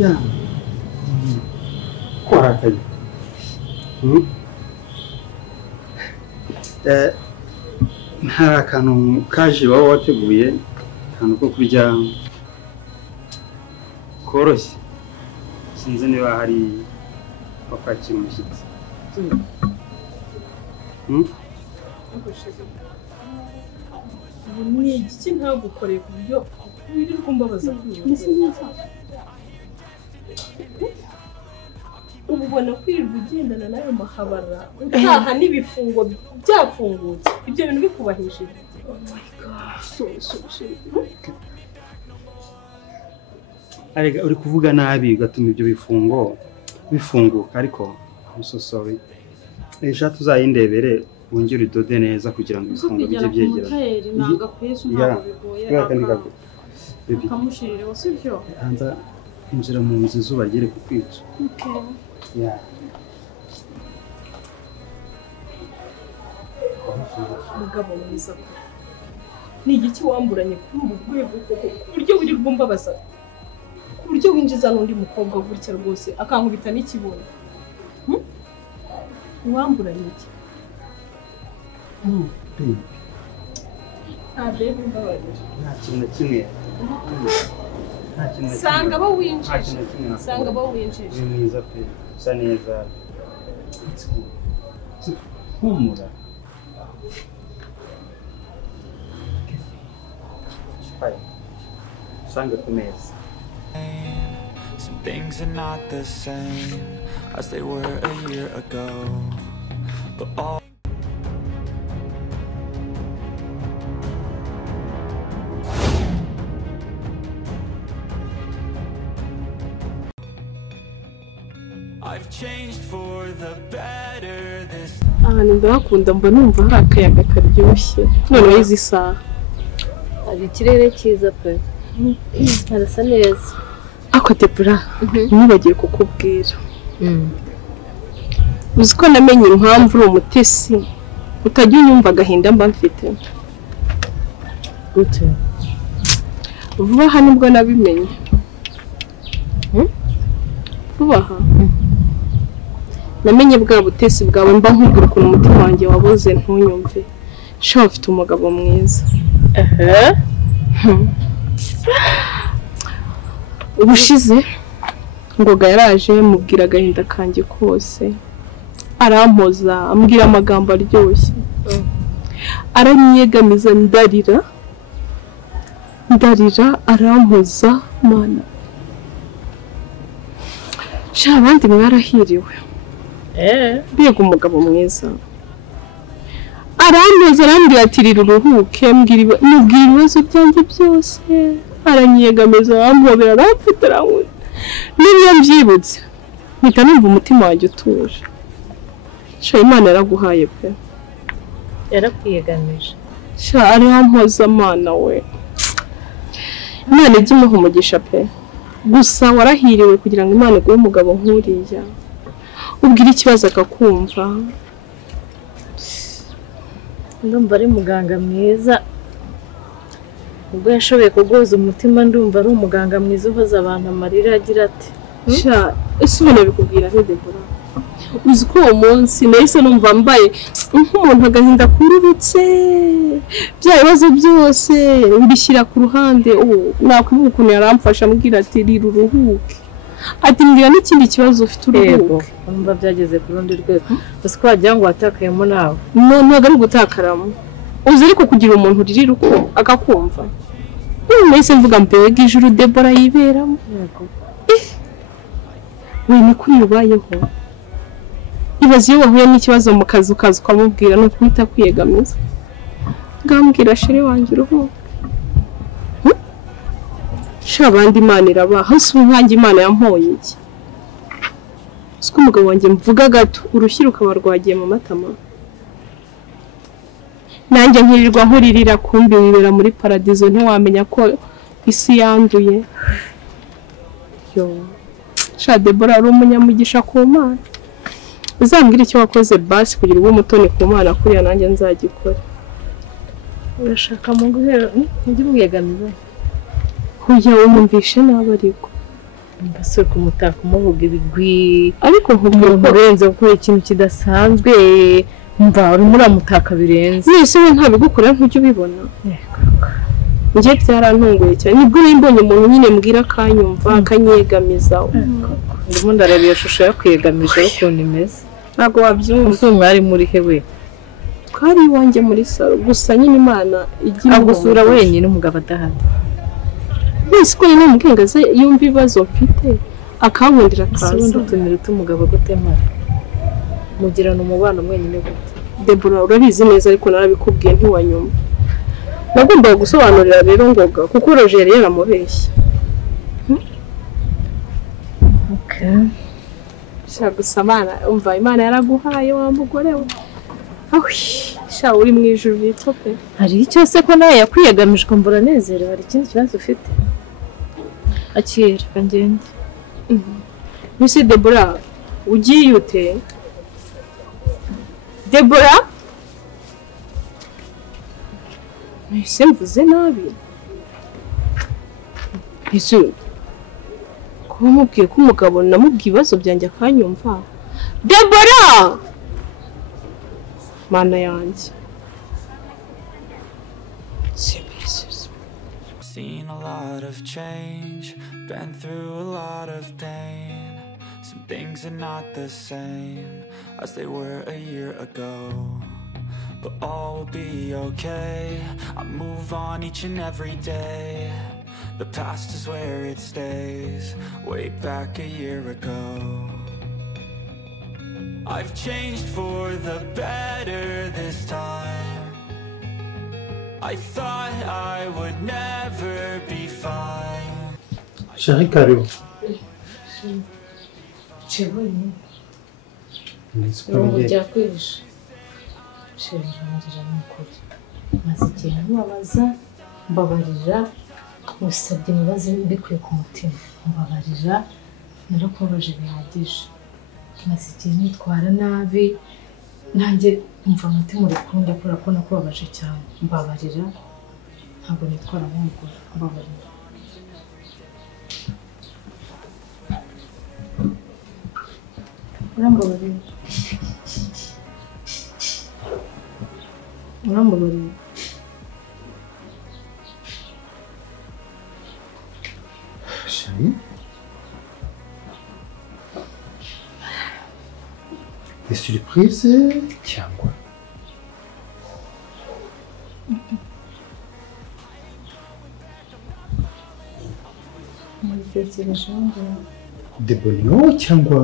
ya kwarakaye nta akantu kaje waba wateguye akantu ko kurya koroshye sinzi niba hari kwakira umushyitsi ni igiki ntagukoreye ku buryo wirirwa umbabaza ubu ubona kwirirwa ugendana n'ayo mahabara utaha n'ibifungo byafungutse ibyo bintu bikubahishije arega uri kuvuga nabi gatuma ibyo bifungo bifunguka ariko I'm so sorry ejo tuzayindebere wongere udode neza kugira ngo ibifungo bijye byegerana nanga kwese ntabwo bigoye kamushirire wasibyo hanza injira mu nzu izuba ryere kukwica yeah mugabo mwiza ni igiki wamburanye kuri ubu rwego koko buryo wirirwa umbabaza ku buryo winjiza n'undi mukobwa gutya rwose akankubita n'ikibuno wamburanye iki bebe mbabarira nta kintu kimwe sanga abo winjije ni mwiza pe usa neza humura sanga ku meza. Some things are not the same as they were a year ago, but all I've changed for the better this ahantu ndakunda mba numva hari akayaga karyoshye noneho izi saha hari ikirere cyiza pe harasa neza ako DEBRAH nibagiye kukubwira uzi ko namenye impamvu uri umutesi utajya unyumva agahinda mba mfite gute vuba aha nibwo nabimenye vuba aha namenye bwa butesi bwawe mba nkubwira ukuntu umutima wanjye waboze ntunyumve sha ufite umugabo mwiza ubushize ngoga yaraje mubwira agahinda kanjye kose arampoza ambwira amagambo aryoshye aranyegamiza ndarira arampoza mana sha abandi mwarahiriwe mbega umugabo mwiza arampoza arambwira ati rira uruhuke mubwira ibibazo byanjye byose aranyegamiza arampobera aramfutira n'iyo mbyibutse mpita numva umutima wanjye utuje sha Imana yaraguhaye pe yarakwiyegamije sha arampoza mana we Imana ijye imuha umugisha pe gusa warahiriwe kugira ngo Imana iguhe umugabo nk'uriya ubwira ikibazo akakumva ndumva ari muganga mwiza ubwo yashoboye kugoza umutima ndumva ari umuganga mwiza uhoza abantu amarira agira ati sha ese ubona bikubwira he DEBRAH uzi ko uwo munsi nahise numva mbaye nk'umuntu agahinda kururutse bya bibazo byose mbishyira ku ruhande nakwibuka ukuntu yaramfasha ambwira ati rira uruhuke ati mbwira n'ikindi kibazo ufite uruhuke numva byageze ku rundi rwego gusa ko wagira ngo watakayemo nawe ntabwo ari ugutakaramo uzi ariko kugira umuntu uririra uko akakumva nahise mvuga mbega ijuru DEBRAH yiberamo we niko yubayeho ibaze iyo wahuye n'ikibazo mu kazi ukaza ukamubwira no kwita kwiyegamiza ngambwira shere wanjye uruhuke sha abandi Imana irabaha hasi umwanjye Imana yampoye iki siko umugabo wanjye mvuga gato urushyira ukaba rwagiye mu matama nanjye nkirirwa nkuririra kumbi wibera muri paradizo ntiwamenya ko isi yanduye yo sha DEBRAH ari umunyamugisha ku Mana uzambwira icyo wakoze basi kugira ube umutoni ku Mana kuriya nanjye nzagikora urashaka mu guhera ndi mwiyegamiza huya wumvishe nabi ariko mbasore kumutaka umuvuga ibigwi ariko umuntu urenze gukora ikintu kidasanzwe mva uri muramutaka birenze nese we ntabigukorera nk'icyo ubibona njye byarantunguye cyane nibwo nimbonye umuntu nyine mbwira akanyumva akanyegamizaho ndimo ndareba iyo shusho yakwiyegamije ukuntu imeze ntabwo wabyumva mwari muri hewe twari iwanjye muri salo gusa nyine Imana igira agusura wenyine umugabo adahari nese ko nyine mukengaza yumva ibibazo mfite akankundira akaza utumira umugabo gutema mugirana umubano mwenyine gute Deborah urabizi neza ariko narabikubwiye ntiwanyuma nagombaga gusobanurira rero ngoga kuko Roger yari yaramubeshye shaka gusamana umva Imana yaraguhaye wa mugore we sha uri mu ijuru bitwa pe hari icyo se ko nawe yakwiyegamijwe mbura nezerewe hari ikindi kibazo ufite akira kangende Misi Deborah ugiye ute Deborah Ese mvuze nabi Ese kuba mubwiye ko umugabo namubwiye ibibazo byanjye akanyumva Deborah Mana yanjye Seen a lot of change, been through a lot of pain. Some things are not the same as they were a year ago, but all will be okay. I move on each and every day. The past is where it stays, way back a year ago. I've changed for the better this time. I thought I would never be fine. Chérie, karibu. Chebonye. Nisikwambie. Ujya kwisha. Chérie, ngira n'ukuri. Maze igihe ntubabaza, mbabarira, usabye imbabazi mbikuye ku mutima. Mbabarira, narakubabaje bihagije. Maze igihe nitwara nabi, nanjye umva umutima uri kunda kubera ko nakubabaje cyane. Mbabarira, ntabwo nitwara nk'umugore. Mbabarira. Urambabarira. Urambabarira. Chérie. Des surprises cyangwa Debonio cyangwa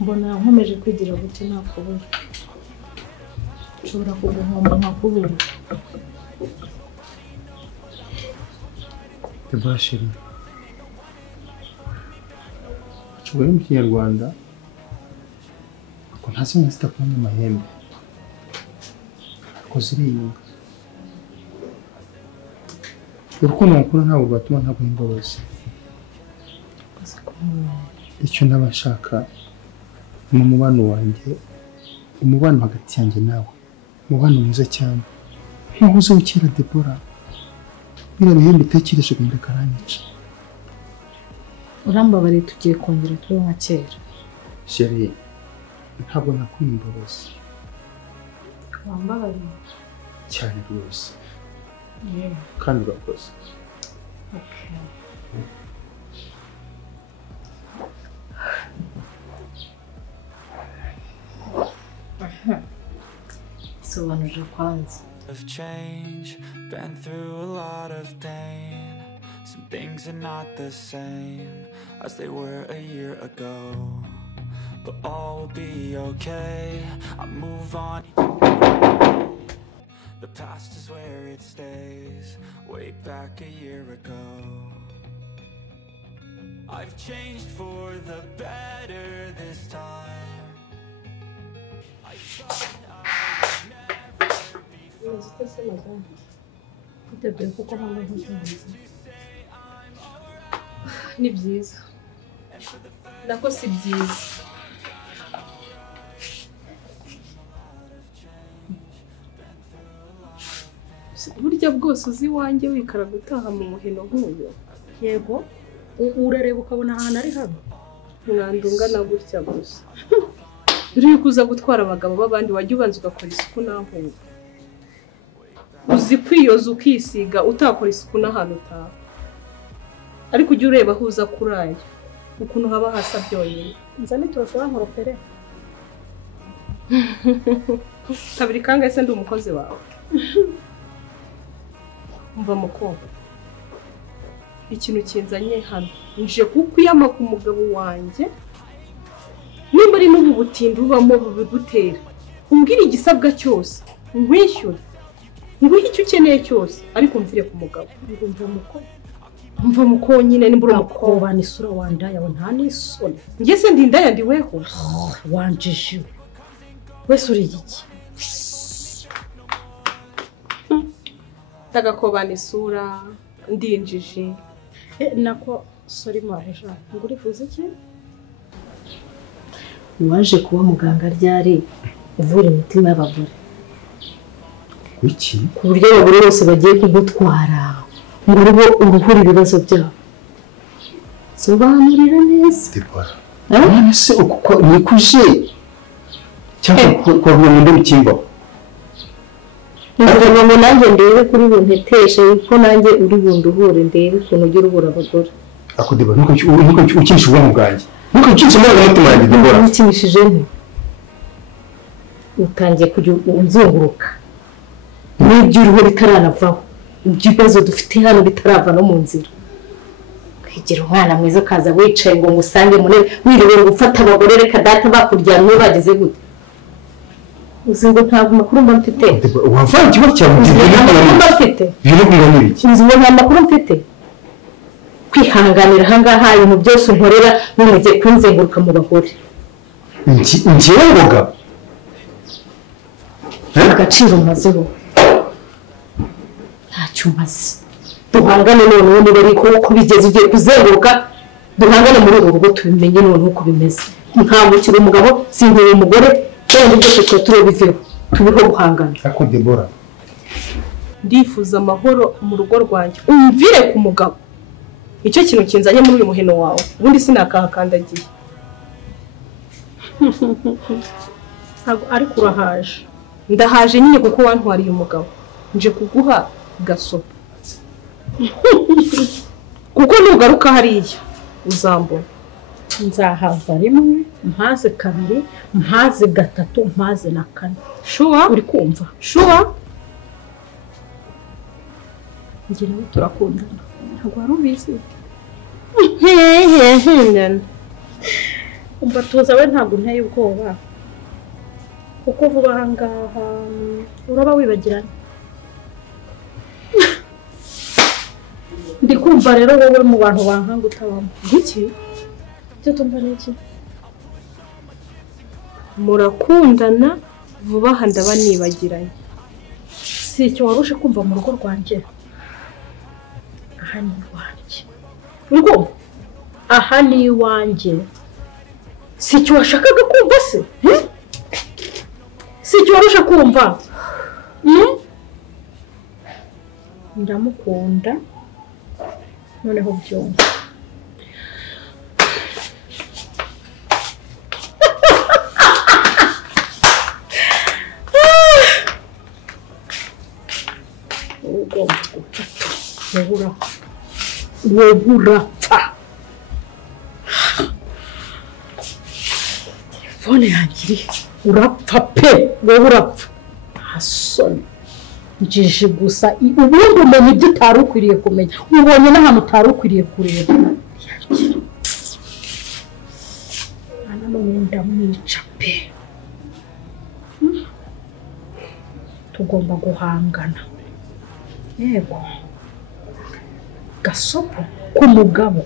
mbona nkomeje kwigira gute nakubura nshobora kuguhomba nkakubura DEBRAH chérie. Ushobora mu Kinyarwanda ko ntazi neza zitakubona amahembe ko ziriyunga urukundo mukuru ntabwo rwatuma ntabwo imbabazi icyo nabashaka mu mubano wanjye umubano hagati yanjye nawe umubano mwiza cyane nkuze ukira Deborah bira bihembe itekereje genda karanyica urambabariye tugiye kongera turi nka kera chérie ntabwo nakwimbabazi wambabariye cyane rwose kandi urakoze okay sobanurira kwanza Of change, been through a lot of pain. Some things are not the same as they were a year ago, but all will be okay. I move on. The past is where it stays, way back a year ago. I've changed for the better this time. I thought ni byiza nako si byiza burya bwose uzi iwanjye wikara gutaha mu muheno nk'uyu yego urareba ukabona ahantu ari hano mwandungana gutya gusa uri kuza gutwara abagabo b'abandi wajya ubanza ugakora isuku naho uzi kwiyoza ukisiga utakora isuku n'ahantu utaha ariko ujya ureba aho uza kuraya ukuntu haba hasa byonyine nzane turashobora nkoropere kabiri kangahe se ndi umukozi wawe mva mukobwa ikintu kinzanye hano nje kukwiyama ku mugabo wanjye nimba ari n'ubu butindi bubamo bubigutera umbwire igisabwa cyose nkwishyura nguhe icyo ukeneye cyose ariko mvire ku mugabo mva muko nyine nimbura umukobwa ni sura wanda yawe nta n'isoni njye se ndi indaya ndiweho wanjije wese uri iki tagakobana isura ndinjije nako sorry mabuja ngo urifuza iki waje kuba muganga ryari uvura imitima y'abagore iki ku buryo abagore bose bagiye kugutwara ngo uribo uruhura ibibazo byabo sobanurira neza DEBRAH ese uko nikuje cyangwa kwa bwende bikimba ngo nanjye ndebe kuri bunteteshe ko nanjye uri bunduhure ndebe ukuntu ugira ubura abagore ako DEBRAH nuko ukinisha ubwonko bwanjye nuko ukinisha umutima wanjye DEBRAH ukinishije nti utangiye kujya unzunguruka n'ibyo uriho bitaranavaho ibibazo dufite hano bitarava no mu nzira kwigira umwana mwiza kaza wicaye ngo ngusange munebe wiriwe gufata abagore reka data bakuryamye bageze gute uzi ngo ntabwo makuru mba mfite wavanye ikibazo cyawe biri kunganira iki uzi ngo nta makuru mfite kwihanganira ahangaha ibintu byose unkorera ntugiye kunzenguruka mu bagore njyewe ngoga agaciro mazeho ntacyo umaze duhangane noneho niba ariko uko bigeze ugiye kuzenguruka duhangane muri uru rugo tubimenye noneho uko bimeze ntabwo ukiri umugabo sinkiri umugore kandi byose twe tubiveho tubiho guhangana ako DEBRAH ndifuza amahoro mu rugo rwanjye umvire ku mugabo icyo kintu kinzanye muri uyu muheno wawe ubundi sinakahakandagiye ariko urahaje ndahaje nyine kuko wantwariye umugabo nje kuguha gasopo kuko nugaruka hariya uzambona nzahava rimwe mpaze kabiri mpaze gatatu mpaze na kane shuwa uri kumva shuwa ngira ngo turakundana ntabwo wari ubizi umva tuza we ntabwo nteye ubwoba kuko vuba ahangaha uraba wibagirana ndi kumva rero wowe mu bantu bankanga utabamo iki icyo tumva ni iki murakundana vuba aha ndaba nibagiranye si icyo warushe kumva mu rugo rwanjye aha ni iwanjye uri kumva aha ni iwanjye si icyo washakaga kumva se si icyo warushe kumva ndamukunda noneho byumva ugomba gufata wowe urapfa telefone yanjye iri urapfa pe wowe urapfa hasoni njije gusa ubundi umenya ibyo utari ukwiriye kumenya ubonye n'ahantu utari ukwiriye kureba ana none ndamwica pe tugomba guhangana yego gasopo k'umugabo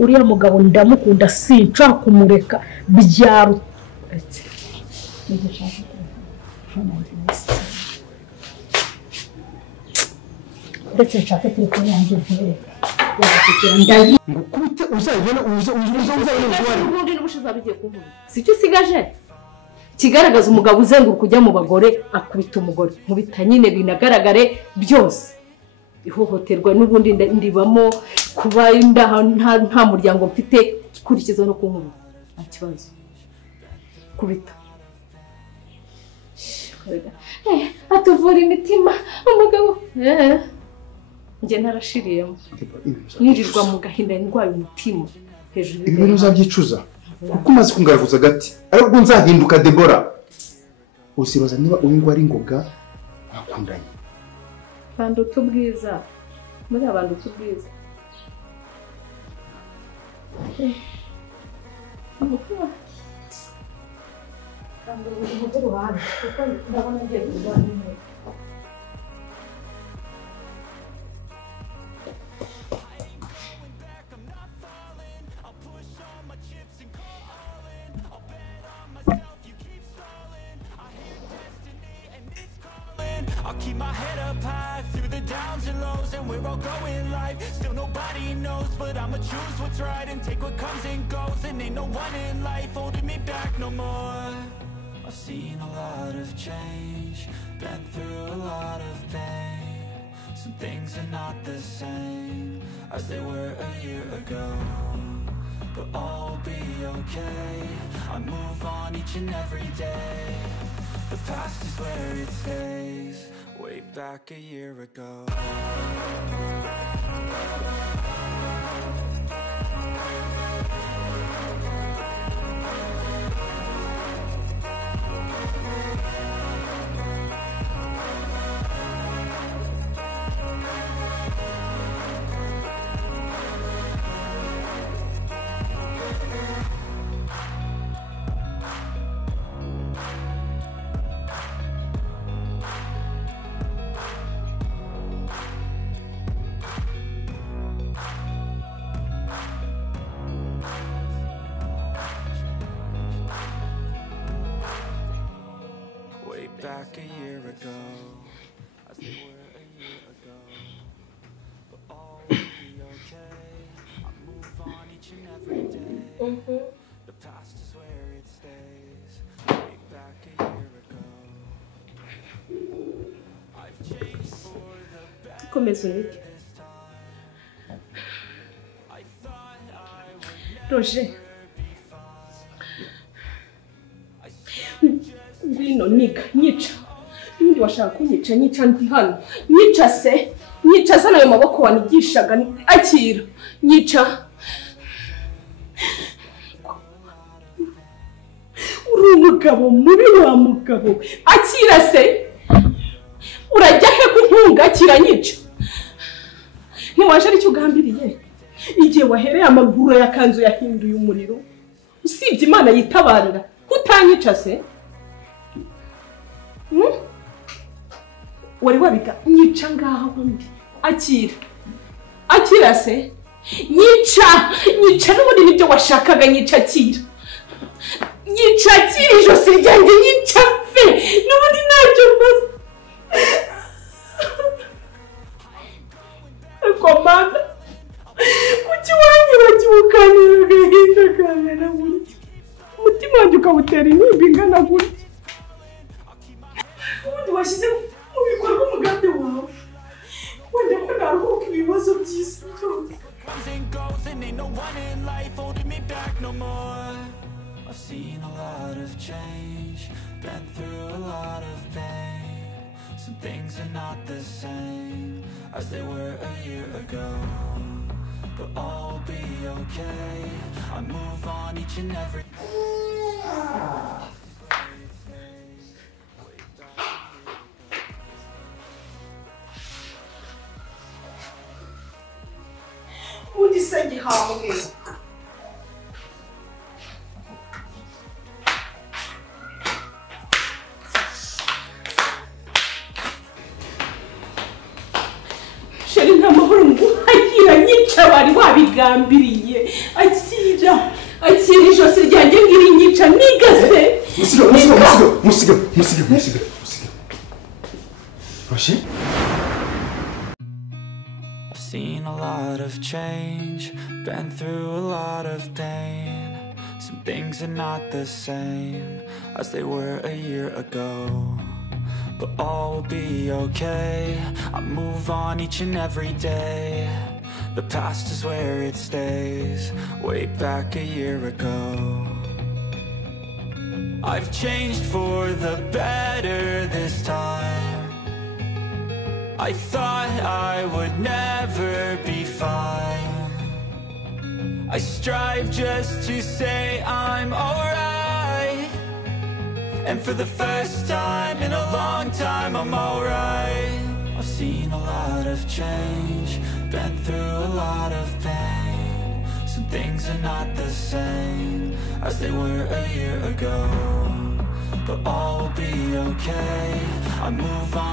uriya mugabo ndamukunda sinshaka kumureka byarutse ndetse nshaka telefone yanjye ngukubite uzabona ubundi n'ubushize bigiye kuvuga sicyo usigaje kigaragaza umugabo uzenguruka ujya mu bagore akubita umugore nkubita nyine binagaragare byose ihohoterwa n'ubundi ndibamo kuba nta muryango mfite kurikiza no kunkuru nta kibazo kubita atuvura imitima umugabo njye narashiriyemo nirirwa mu gahinda ndwaye umutima hejuru ibintu uzabyicuza kuko umaze kungaruza gati ariko nzahinduka Deborah usibaza niba uyu ari ngoga bakundanye bandu tubwiza muri abantu tubwiza I'll keep my head up high through the downs and lows, and where I'll go in life still nobody knows, but I'ma choose what's right and take what comes and goes, and ain't no one in life holding me back no more. I've seen a lot of change, been through a lot of pain. Some things are not the same as they were a year ago, but all will be okay. I move on each and every day. The past is where it stays. Way back a year ago. Back a year ago, as they were a year ago, but all will be okay. I move on each and every day. The past is where it stays. Way back a year ago, I've changed for the better this time. I thought I would Roger. Ngwino niga nyica nindi washaka kunyica nyica ndi hano nyica se nayo maboko wanigishaga akira nyica uri umugabo mubi wa mugabo akira se urajya he kuntunga akira nyica ntiwaje ari cyo ugambiriye igihe wahereye amaguru yakanzu yahinduye umuriro usibye Imana yitabarira kutanyica se wari wabiga nyica ngaho undi akira se nyica n'ubundi nibyo washakaga nyica akira ijosi ryanjye nyica mfe n'ubundi ntacyo mbaza komanda kuki wanyibagiwe ukanira agahinda kangana gutya umutima wanjye ukawutera intimba ingana gutya ubundi washyize mu bikorwa umugambi wawe wenda ko naruhuka ibibazo by'isi byose. I've seen a lot of change, been through a lot of pain. Some things are not the same as they were a year ago, but all will be okay. I move on each and every undi se gihamwe sheri nta mahoro nguhagira nyica wari wabigambiriye akira ijosi ryanjye ngiri nyica nigase musiga Roger? I've seen a lot of change, been through a lot of pain. Some things are not the same as they were a year ago, but all will be okay. I move on each and every day. The past is where it stays, way back a year ago. I've changed for the better this time. I thought I would never be fine. I strive just to say I'm alright, and for the first time in a long time I'm alright. I've seen a lot of change, been through a lot of pain. Some things are not the same as they were a year ago, but all will be okay. I move on